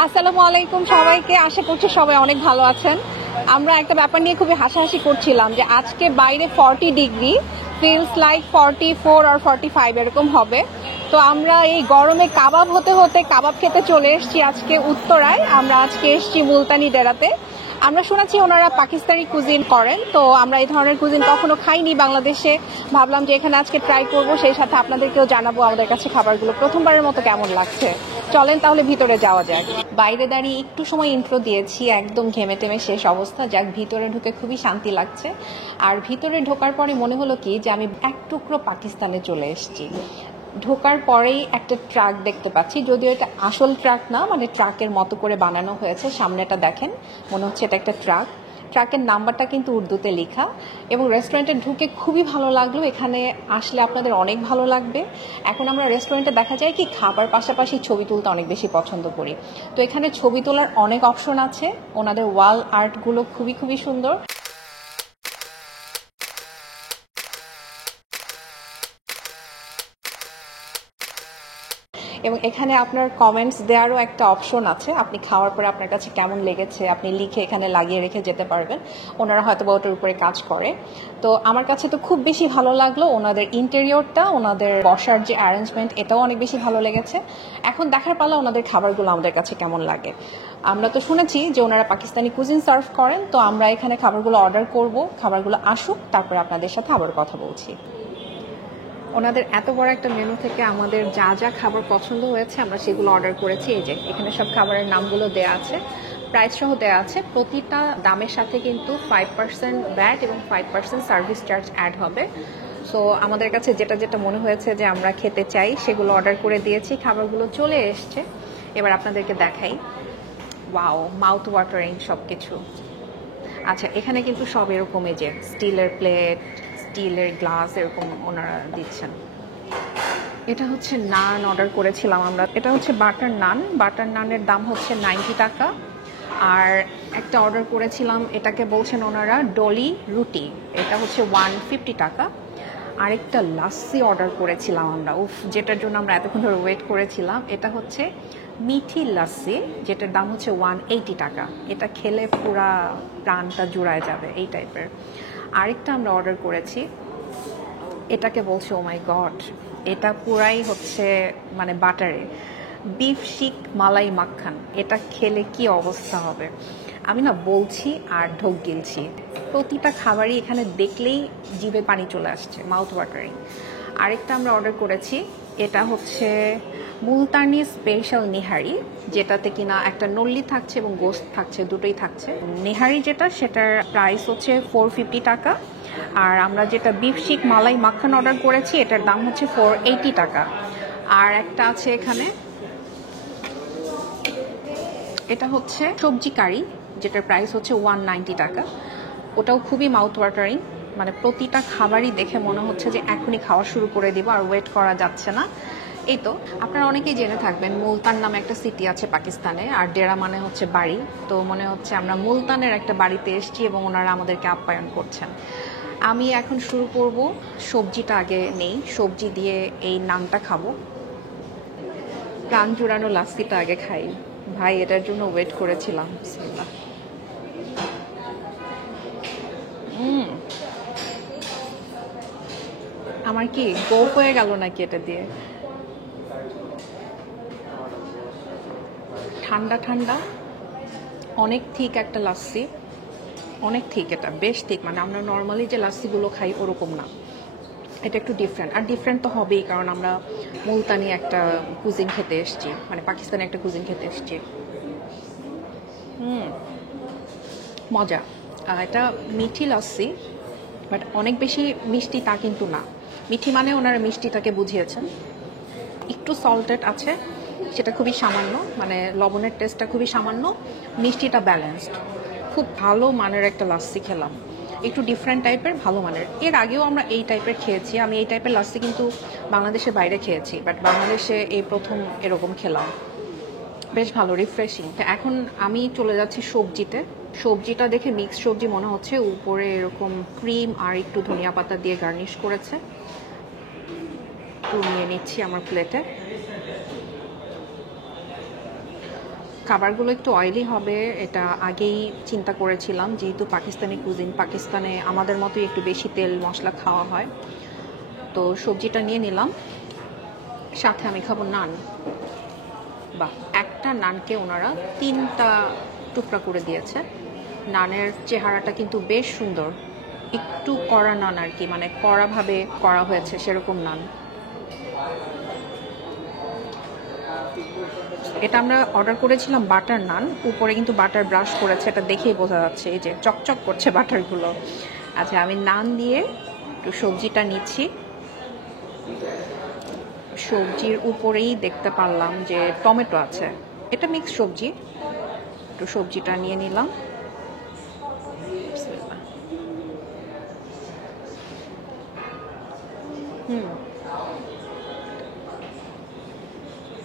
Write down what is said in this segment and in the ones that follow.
আসসালামু আলাইকুম সবাইকে, আশা করছি সবাই অনেক ভালো আছেন। আমরা একটা ব্যাপার নিয়ে খুবই হাসাহাসি করছিলাম যে আজকে বাইরে 40 ডিগ্রি, ফিলস লাইক 44 আর 45 এরকম হবে। তো আমরা এই গরমে কাবাব হতে হতে কাবাব খেতে চলে এসেছি আজকে উত্তরায়। আমরা আজকে এসেছি মুলতানি ডেরাতে। আমরা শুনেছি ওনারা পাকিস্তানি কুজিন করেন, তো আমরা এই ধরনের কুজিন কখনো খাইনি বাংলাদেশে। ভাবলাম যে এখানে আজকে ট্রাই করব, সেই সাথে আপনাদেরকেও জানাবো আমাদের কাছে খাবারগুলো প্রথমবারের মতো কেমন লাগছে। চলেন তাহলে ভিতরে যাওয়া যাক। বাইরে দাঁড়িয়ে একটু সময় ইন্ট্রো দিয়েছি, একদম ঘেমে টেমে শেষ অবস্থা। যাক, ভিতরে ঢুকে খুবই শান্তি লাগছে। আর ভিতরে ঢোকার পরে মনে হলো কি যে আমি এক টুকরো পাকিস্তানে চলে এসেছি। ঢোকার পরেই একটা ট্রাক দেখতে পাচ্ছি, যদিও এটা আসল ট্রাক না, মানে ট্রাকের মতো করে বানানো হয়েছে। সামনেটা দেখেন, মনে হচ্ছে এটা একটা ট্রাক। ট্রাকের নাম্বারটা কিন্তু উর্দুতে লেখা। এবং রেস্টুরেন্টে ঢুকে খুবই ভালো লাগলো। এখানে আসলে আপনাদের অনেক ভালো লাগবে। এখন আমরা রেস্টুরেন্টে দেখা যায় কি খাবার পাশাপাশি ছবি তুলতে অনেক বেশি পছন্দ করি। তো এখানে ছবি তোলার অনেক অপশন আছে। ওনাদের ওয়াল আর্টগুলো খুবই খুবই সুন্দর। এবং এখানে আপনার কমেন্টস দেওয়ারও একটা অপশন আছে। আপনি খাওয়ার পরে আপনার কাছে কেমন লেগেছে আপনি লিখে এখানে লাগিয়ে রেখে যেতে পারবেন। ওনারা হয়তো বা ওটার উপরে কাজ করে। তো আমার কাছে তো খুব বেশি ভালো লাগলো ওনাদের ইন্টেরিয়রটা, ওনাদের বসার যে অ্যারেঞ্জমেন্ট, এটাও অনেক বেশি ভালো লেগেছে। এখন দেখার পালা ওনাদের খাবারগুলো আমাদের কাছে কেমন লাগে। আমরা তো শুনেছি যে ওনারা পাকিস্তানি কুজিন সার্ভ করেন, তো আমরা এখানে খাবারগুলো অর্ডার করব। খাবারগুলো আসুক, তারপরে আপনাদের সাথে আবার কথা বলছি। ওনাদের এত বড় একটা মেনু থেকে আমাদের যা যা খাবার পছন্দ হয়েছে আমরা সেগুলো অর্ডার করেছি। এই যে এখানে সব খাবারের নামগুলো দেয়া আছে, প্রাইস সহ দেওয়া আছে। প্রতিটা দামের সাথে কিন্তু 5% ভ্যাট এবং 5% সার্ভিস চার্জ অ্যাড হবে। সো আমাদের কাছে যেটা যেটা মনে হয়েছে যে আমরা খেতে চাই সেগুলো অর্ডার করে দিয়েছি। খাবারগুলো চলে এসছে, এবার আপনাদেরকে দেখাই। ওয়াও, মাউথ ওয়াটারিং সব কিছু। আচ্ছা, এখানে কিন্তু সব এরকমই যে স্টিলের প্লেট, স্টিলের গ্লাস এরকম ওনারা দিচ্ছেন। এটা হচ্ছে নান অর্ডার করেছিলাম আমরা। এটা হচ্ছে বাটার নান। বাটার নানের দাম হচ্ছে 90 টাকা। আর একটা অর্ডার করেছিলাম, এটাকে বলছেন ওনারা ডলি রুটি, এটা হচ্ছে 150 টাকা। আরেকটা লাস্সি অর্ডার করেছিলাম আমরা, যেটার জন্য আমরা এতক্ষণ ধরে ওয়েট করেছিলাম। এটা হচ্ছে মিঠি লাস্সি, যেটার দাম হচ্ছে 180 টাকা। এটা খেলে পুরা প্রাণটা জুড়ায় যাবে এই টাইপের। আরেকটা আমরা অর্ডার করেছি, এটাকে বলছে ও মাই গড, এটা পুরাই হচ্ছে মানে বাটারে বিফ শিক মালাই মাখান। এটা খেলে কি অবস্থা হবে আমি না বলছি আর ঢোক গিলছি। প্রতিটা খাবারই এখানে দেখলেই জিভে পানি চলে আসছে, মাউথ ওয়াটারিং। আরেকটা আমরা অর্ডার করেছি, এটা হচ্ছে মুলতানি স্পেশাল নিহারি, যেটাতে কিনা একটা নল্লি থাকছে এবং গোস্ত থাকছে, দুটোই থাকছে। নিহারি যেটা, সেটার প্রাইস হচ্ছে 450 টাকা। আর আমরা যেটা বিফ শিক মালাই মাখান অর্ডার করেছি, এটার দাম হচ্ছে 480 টাকা। আর একটা আছে এখানে, এটা হচ্ছে সবজি কারি, যেটার প্রাইস হচ্ছে 190 টাকা। ওটাও খুবই মাউথ ওয়াটারিং, মানে প্রতিটা খাবারই দেখে মনে হচ্ছে যে এখনই খাওয়া শুরু করে দিব, আর ওয়েট করা যাচ্ছে না। এই তো, আপনারা অনেকেই জেনে থাকবেন মুলতান নামে একটা সিটি আছে পাকিস্তানে, আর ডেরা মানে হচ্ছে বাড়ি। তো মনে হচ্ছে আমরা মুলতানের একটা বাড়িতে এসেছি এবং ওনারা আমাদেরকে আপ্যায়ন করছেন। আমি এখন শুরু করব, সবজিটা আগে নেই, সবজি দিয়ে এই নানটা খাবো। প্রাণ জুড়ানো লাস্সিটা আগে খাই ভাই, এটার জন্য ওয়েট করেছিলাম। বিসমিল্লাহ। আমার কি গোপ হয়ে গেল নাকি এটা দিয়ে? ঠান্ডা ঠান্ডা, অনেক থিক একটা লাস্সি, অনেক থিক। এটা বেশ থিক, মানে আমরা নর্মালি যে লাস্সিগুলো খাই ওরকম না, এটা একটু ডিফারেন্ট। আর ডিফারেন্ট তো হবেই, কারণ আমরা মুলতানি একটা কুজিন খেতে এসেছি, মানে পাকিস্তানি একটা কুজিন খেতে এসেছি। মজা। এটা মিঠি লাস্সি, বাট অনেক বেশি মিষ্টি তা কিন্তু না। মিঠি মানে ওনারা মিষ্টিটাকে বুঝিয়েছেন। একটু সল্টেড আছে, সেটা খুবই সামান্য, মানে লবণের টেস্টটা খুবই সামান্য, মিষ্টিটা ব্যালেন্সড। খুব ভালো মানের একটা লাস্সি খেলাম, একটু ডিফারেন্ট টাইপের, ভালো মানের। এর আগেও আমরা এই টাইপের খেয়েছি, আমি এই টাইপের লাস্সি কিন্তু বাংলাদেশের বাইরে খেয়েছি, বাট বাংলাদেশে এই প্রথম এরকম খেলাম। বেশ ভালো, রিফ্রেশিং। এখন আমি চলে যাচ্ছি সবজিতে। সবজিটা দেখে মিক্স সবজি মনে হচ্ছে, উপরে এরকম ক্রিম আর একটু ধনিয়া পাতা দিয়ে গার্নিশ করেছে। একটু নিয়ে নিচ্ছি আমার প্লেটে। খাবারগুলো একটু অয়েলি হবে এটা আগেই চিন্তা করেছিলাম, যেহেতু পাকিস্তানি কুজিন, পাকিস্তানে আমাদের মতোই একটু বেশি তেল মশলা খাওয়া হয়। তো সবজিটা নিয়ে নিলাম, সাথে আমি খাবো নান। বা একটা নানকে ওনারা 3টা টুকরা করে দিয়েছে। নানের চেহারাটা কিন্তু বেশ সুন্দর, একটু কড়া নান আর কি, মানে কড়াভাবে করা হয়েছে সেরকম নান। এটা আমরা অর্ডার করেছিলাম বাটার নান, উপরে কিন্তু বাটার ব্রাশ করেছে, এটা দেখেই বোঝা যাচ্ছে, এই যে চকচক করছে বাটারগুলো। আচ্ছা, আমি নান দিয়ে একটু সবজিটা নিচ্ছি। সবজির উপরেই দেখতে পারলাম যে টমেটো আছে, এটা মিক্স সবজি। একটু সবজিটা নিয়ে নিলাম।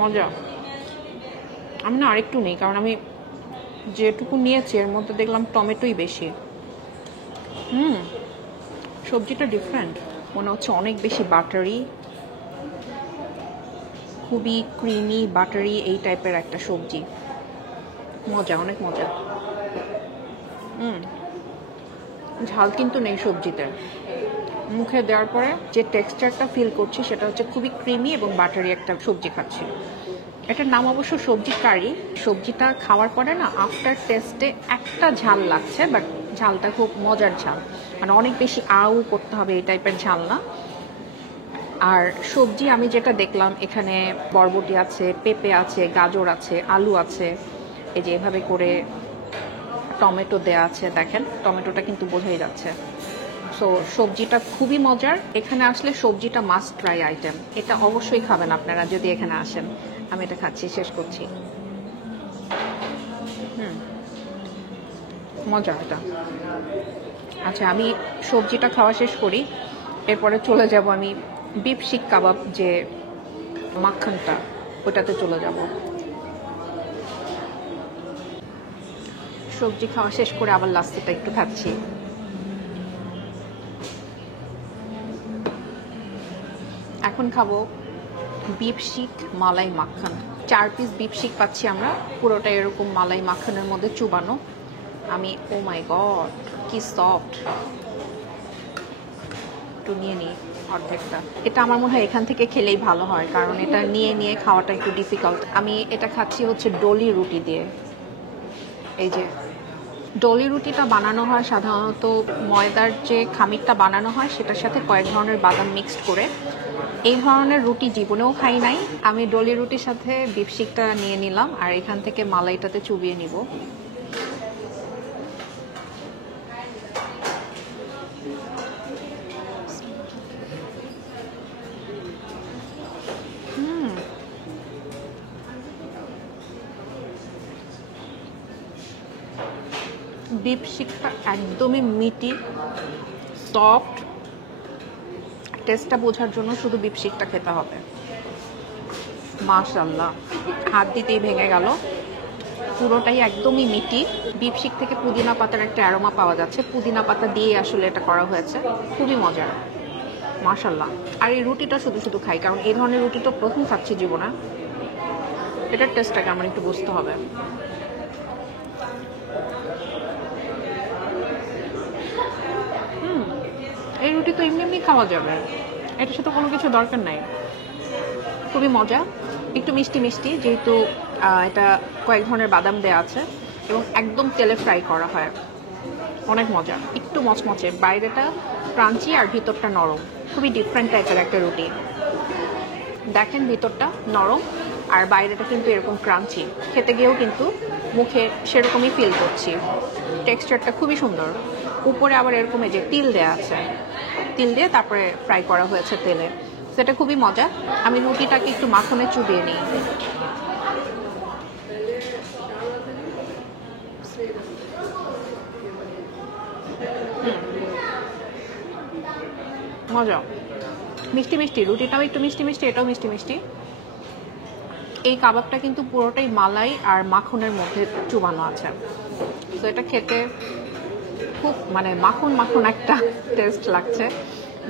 মজা। আমি না আরেকটু নেই, কারণ আমি যেটুকু নিয়েছি এর মধ্যে দেখলাম টমেটোই বেশি। সবজিটা ডিফারেন্ট, মনে হচ্ছে অনেক বেশি বাটারি, খুবই ক্রিমি বাটারি এই টাইপের একটা সবজি। মজা, অনেক মজা। ঝাল কিন্তু নেই সবজিতে। মুখে দেওয়ার পরে যে টেক্সচারটা ফিল করছি সেটা হচ্ছে খুবই ক্রিমি এবং বাটারি একটা সবজি খাচ্ছি। এটার নাম অবশ্য সবজি কারি। সবজিটা খাওয়ার পরে না আফটার টেস্টে একটা ঝাল লাগছে, বাট ঝালটা খুব মজার ঝাল, মানে অনেক বেশি আউ করতে হবে এই টাইপের ঝাল না। আর সবজি আমি যেটা দেখলাম, এখানে বরবটি আছে, পেঁপে আছে, গাজর আছে, আলু আছে, এই যে এভাবে করে টমেটো দেয়া আছে, দেখেন টমেটোটা কিন্তু বোঝাই যাচ্ছে। সো সবজিটা খুবই মজার। এখানে আসলে সবজিটা মাস্ট ট্রাই আইটেম, এটা অবশ্যই খাবেন আপনারা যদি এখানে আসেন। আমি এটা খাচ্ছি, শেষ করছি। মজা এটা। আচ্ছা, আমি সবজিটা খাওয়া শেষ করি, এরপরে চলে যাব আমি বিফ শিক কাবাব যে মাখনটা, ওটাতে চলে যাব। সবজি খাওয়া শেষ করে আবার লাস্টেটা একটু খাচ্ছি। এখন খাবো বিফ শিক মালাই মাখন। 4 পিস বিফ শিক পাচ্ছি আমরা, পুরোটা এরকম মালাই মাখনের মধ্যে চুবানো। আমি, ও মাই গড, কি সফট। একটু নিয়ে নিই অর্ধেকটা। এটা আমার মনে হয় এখান থেকে খেলেই ভালো হয়, কারণ এটা নিয়ে নিয়ে খাওয়াটা একটু ডিফিকাল্ট। আমি এটা খাচ্ছি হচ্ছে ডলি রুটি দিয়ে। এই যে ডলি রুটিটা বানানো হয় সাধারণত ময়দার যে খামিরটা বানানো হয় সেটার সাথে কয়েক ধরনের বাদাম মিক্সড করে। এই ধরনের রুটি জীবনেও খাই নাই। আমি ডলি রুটির সাথে বিফ শিকটা নিয়ে নিলাম, আর এখান থেকে মালাইটাতে চুবিয়ে নিব। বিফ শিকটা একদমই মিটি, সফট। টেস্টটা বোঝার জন্য শুধু বিফ শিকটা খেতে হবে। মাশাআল্লাহ, হাত দিতেই ভেঙে গেল। পুরোটাই একদমই মিটি। বিফ শিক থেকে পুদিনা পাতার একটা অ্যারোমা পাওয়া যাচ্ছে, পুদিনা পাতা দিয়ে আসলে এটা করা হয়েছে। খুবই মজার, মাশাআল্লাহ। আর এই রুটিটা শুধু শুধু খাই, কারণ এই ধরনের রুটি তো প্রথম খাচ্ছি জীবনে। এটার টেস্টটাকে আমার একটু বুঝতে হবে। এই রুটি তো এমনি এমনি খাওয়া যাবে, এটার সাথে কোনো কিছু দরকার নাই। খুবই মজা, একটু মিষ্টি মিষ্টি, যেহেতু এটা কয়েক ধরনের বাদাম দেওয়া আছে এবং একদম তেলে ফ্রাই করা হয়। অনেক মজা, একটু মচমচে, বাইরেটা ক্রাঞ্চি আর ভিতরটা নরম। খুবই ডিফারেন্ট টাইপের একটা রুটি। দেখেন ভিতরটা নরম আর বাইরেটা কিন্তু এরকম ক্রাঞ্চি। খেতে গিয়েও কিন্তু মুখে সেরকমই ফিল করছি। টেক্সচারটা খুবই সুন্দর। উপরে আবার এরকম এই যে তিল দেওয়া আছে, তিল দিয়ে তারপরে ফ্রাই করা হয়েছে তেলে, সেটা খুবই মজা। আমি রুটিটাকে একটু মাখনে চুবিয়ে নিই। মজা, মিষ্টি মিষ্টি, রুটিটাও একটু মিষ্টি মিষ্টি, এটাও মিষ্টি মিষ্টি। এই কাবাবটা কিন্তু পুরোটাই মালাই আর মাখনের মধ্যে চুবানো আছে। তো এটা খেতে খুব মানে মাখন মাখন একটা টেস্ট লাগছে,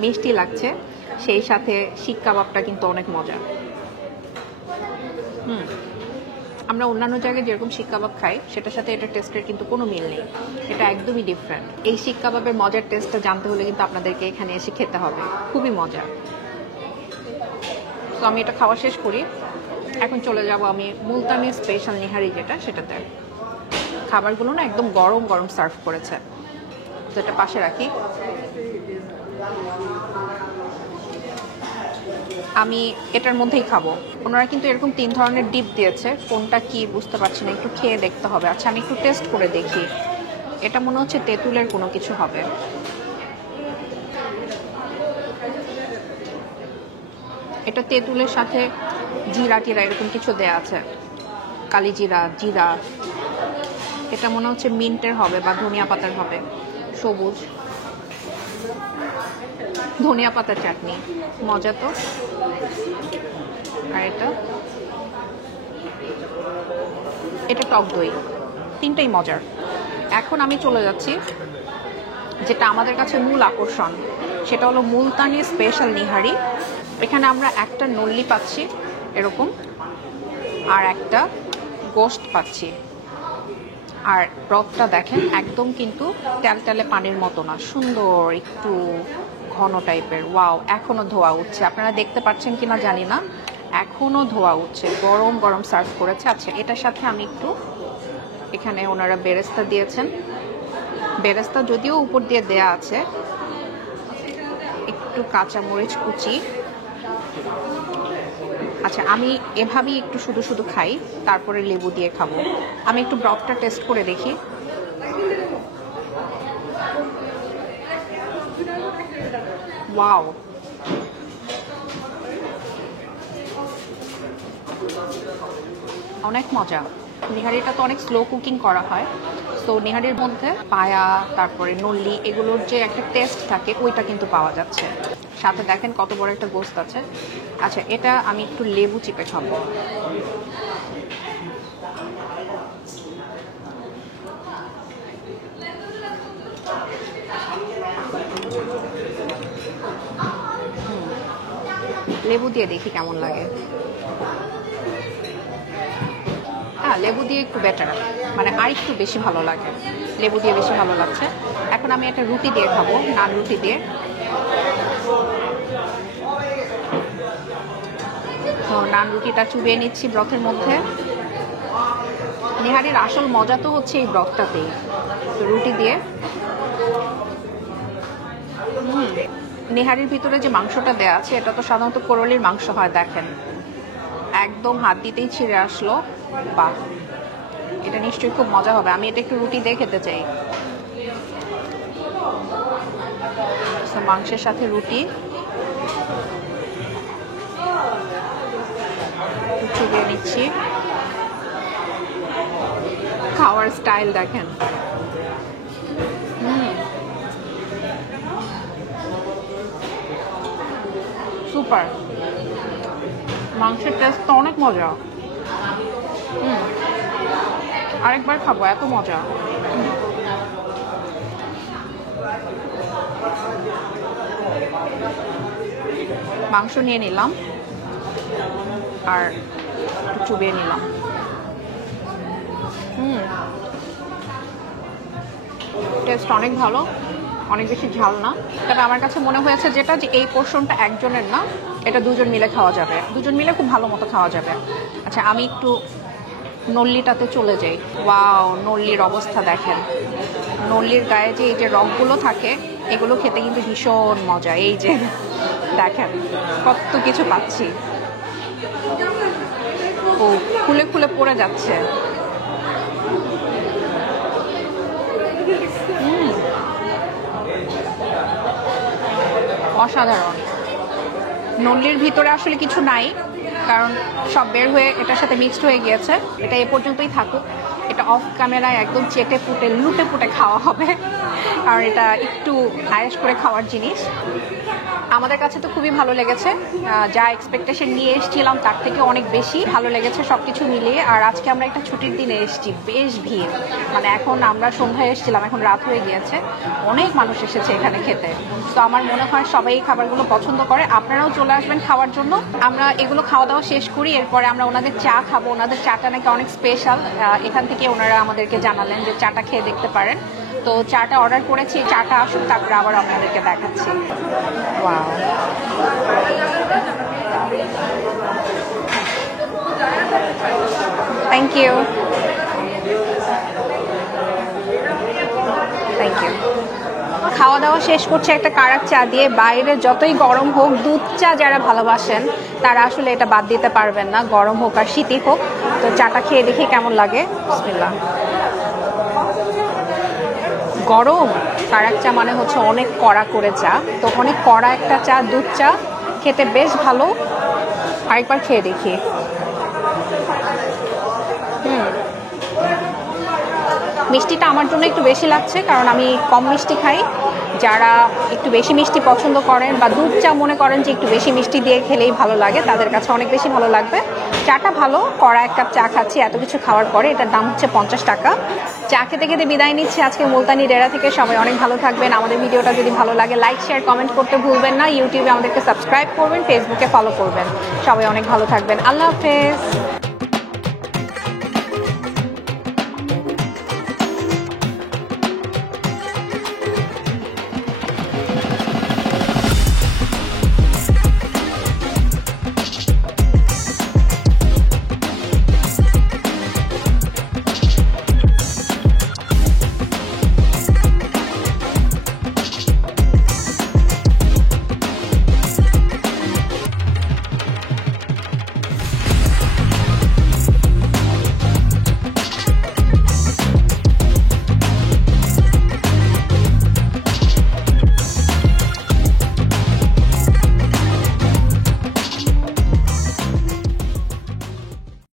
মিষ্টি লাগছে। সেই সাথে শিক কাবাবটা কিন্তু অনেক মজা। আমরা অন্যান্য জায়গায় যেরকম শিক কাবাব খাই সেটার সাথে এটা টেস্টের কিন্তু কোনো মিল নেই, এটা একদমই ডিফারেন্ট। এই শিক কাবাবের মজার টেস্টটা জানতে হলে কিন্তু আপনাদেরকে এখানে এসে খেতে হবে, খুবই মজা। তো আমি এটা খাওয়া শেষ করি, এখন চলে যাব আমি মুলতানি স্পেশাল নিহারি যেটা সেটাতে। খাবারগুলো না একদম গরম গরম সার্ভ করেছে, তো এটা পাশে রাখি। আমি এটার মধ্যেই খাবো। ওনারা কিন্তু এরকম 3 ধরনের ডিপ দিয়েছে, কোনটা কি বুঝতে পারছি না, একটু খেয়ে দেখতে হবে। আচ্ছা আমি একটু টেস্ট করে দেখি। এটা মনে হচ্ছে তেঁতুলের কোনো কিছু হবে। এটা তেঁতুলের সাথে জিরা টিরা এরকম কিছু দেয়া আছে, কালি জিরা, জিরা। এটা মনে হচ্ছে মিন্টের হবে বা ধনিয়া পাতার হবে, সবুজ ধনিয়া পাতার চাটনি, মজা তো। আর এটা টক দই, তিনটাই মজার। এখন আমি চলে যাচ্ছি যেটা আমাদের কাছে মূল আকর্ষণ, সেটা হলো মুলতানি স্পেশাল নিহারি। এখানে আমরা একটা নল্লি পাচ্ছি এরকম, আর একটা গোশত পাচ্ছি। আর ব্রথটা দেখেন একদম কিন্তু তেলতেলে পানির মতো না, সুন্দর একটু ঘন টাইপের। ওয়াও, এখনো ধোয়া উঠছে, আপনারা দেখতে পাচ্ছেন কিনা জানি না, এখনো ধোয়া উঠছে, গরম গরম সার্ভ করেছে। আচ্ছা এটার সাথে আমি একটু, এখানে ওনারা বেরেস্তা দিয়েছেন, বেরেস্তা যদিও উপর দিয়ে দেয়া আছে, একটু কাঁচামরিচ কুচি। আচ্ছা আমি এভাবেই একটু শুধু শুধু খাই, তারপরে লেবু দিয়ে খাবো। আমি একটু ব্রথটা টেস্ট করে দেখি। ওয়াও, অনেক মজা। নিহারিটা তো অনেক স্লো কুকিং করা হয়, তো নিহারির মধ্যে পায়া, তারপরে নল্লি, এগুলোর যে একটা টেস্ট থাকে ওইটা কিন্তু পাওয়া যাচ্ছে। সাথে দেখেন কত বড় একটা গোস্ত আছে। আচ্ছা এটা আমি একটু লেবু চিপে খাবো। লেবু দিয়ে দেখি কেমন লাগে। হ্যাঁ লেবু দিয়ে একটু বেটার, মানে আর একটু বেশি ভালো লাগে, লেবু দিয়ে বেশি ভালো লাগছে। এখন আমি একটা রুটি দিয়ে খাবো, নান রুটি দিয়ে। তো নান রুটিটা চুবিয়ে নিচ্ছি ব্রথের মধ্যে। নিহারির আসল মজা তো হচ্ছে এই ব্রথটাতেই। তো রুটি দিয়ে, নিহারির ভিতরে যে মাংসটা দেয়া আছে এটা তো সাধারণত কোরলির মাংস হয়, দেখেন একদম হাত দিতেই ছিঁড়ে আসলো। বাহ, এটা নিশ্চয়ই খুব মজা হবে। আমি এটা একটু রুটি দিয়ে খেতে চাই। মাংসের সাথে রুটি চুবিয়ে নিচ্ছি। খাওয়ার স্টাইল দেখেন, সুপার। মাংসের টেস্ট তো অনেক মজা। আরেকবার খাবো, এত মজা। মাংস নিয়ে নিলাম আর একটু চুবিয়ে নিলাম। টেস্ট অনেক ভালো, অনেক বেশি ঝাল না। তবে আমার কাছে মনে হয়েছে যেটা, যে এই পোর্শনটা একজনের না, এটা দুজন মিলে খাওয়া যাবে, দুজন মিলে খুব ভালো মতো খাওয়া যাবে। আচ্ছা আমি একটু নল্লিটাতে চলে যাই। ওয়াও, নল্লির অবস্থা দেখেন। নল্লির গায়ে যে এই যে রগগুলো থাকে, এগুলো খেতে কিন্তু ভীষণ মজা। এই যে দেখেন কত কিছু পাচ্ছি, ও খুলে খুলে পড়ে যাচ্ছে। অসাধারণ। নল্লির ভিতরে আসলে কিছু নাই, কারণ সব বের হয়ে এটার সাথে মিক্সড হয়ে গিয়েছে। এটা এ পর্যন্তই থাকুক। এটা অফ ক্যামেরায় একদম চেটে পুটে লুটে পুটে খাওয়া হবে, কারণ এটা একটু আয়েশ করে খাওয়ার জিনিস। আমাদের কাছে তো খুবই ভালো লেগেছে, যা এক্সপেকটেশন নিয়ে এসেছিলাম তার থেকে অনেক বেশি ভালো লেগেছে সব কিছু মিলিয়ে। আর আজকে আমরা একটা ছুটির দিনে এসেছি, বেশ ভিড়, মানে এখন আমরা সন্ধ্যায় এসেছিলাম, এখন রাত হয়ে গিয়েছে, অনেক মানুষ এসেছে এখানে খেতে। তো আমার মনে হয় সবাই এই খাবারগুলো পছন্দ করে, আপনারাও চলে আসবেন খাওয়ার জন্য। আমরা এগুলো খাওয়া দাওয়া শেষ করি, এরপরে আমরা ওনাদের চা খাবো। ওনাদের চাটা নাকি অনেক স্পেশাল, এখান থেকে ওনারা আমাদেরকে জানালেন যে চাটা খেয়ে দেখতে পারেন। তো চাটা অর্ডার করেছি, চাটা আসুক তারপরে আবার আপনাদেরকে দেখাচ্ছি। Wow, thank you, thank you. খাওয়া দাওয়া শেষ করছে একটা কারাক চা দিয়ে। বাইরে যতই গরম হোক, দুধ চা যারা ভালোবাসেন তারা আসলে এটা বাদ দিতে পারবেন না, গরম হোক আর শীতই হোক। তো চাটা খেয়ে দেখি কেমন লাগে। বিসমিল্লাহ। গরম কারাক চা মানে হচ্ছে অনেক কড়া করে চা, তো অনেক কড়া একটা চা, দুধ চা খেতে বেশ ভালো। আরেকবার খেয়ে দেখি। মিষ্টিটা আমার জন্য একটু বেশি লাগছে, কারণ আমি কম মিষ্টি খাই। যারা একটু বেশি মিষ্টি পছন্দ করেন বা দুধ চা মনে করেন যে একটু বেশি মিষ্টি দিয়ে খেলেই ভালো লাগে, তাদের কাছে অনেক বেশি ভালো লাগবে। চাটা ভালো, কড়া এক কাপ চা খাচ্ছি এত কিছু খাওয়ার পরে। এটার দাম হচ্ছে 50 টাকা। চা খেতে খেতে বিদায় নিচ্ছি আজকে মুলতানি ডেরা থেকে। সবাই অনেক ভালো থাকবেন। আমাদের ভিডিওটা যদি ভালো লাগে লাইক শেয়ার কমেন্ট করতে ভুলবেন না। ইউটিউবে আমাদেরকে সাবস্ক্রাইব করবেন, ফেসবুকে ফলো করবেন। সবাই অনেক ভালো থাকবেন। আল্লাহ হাফেজ।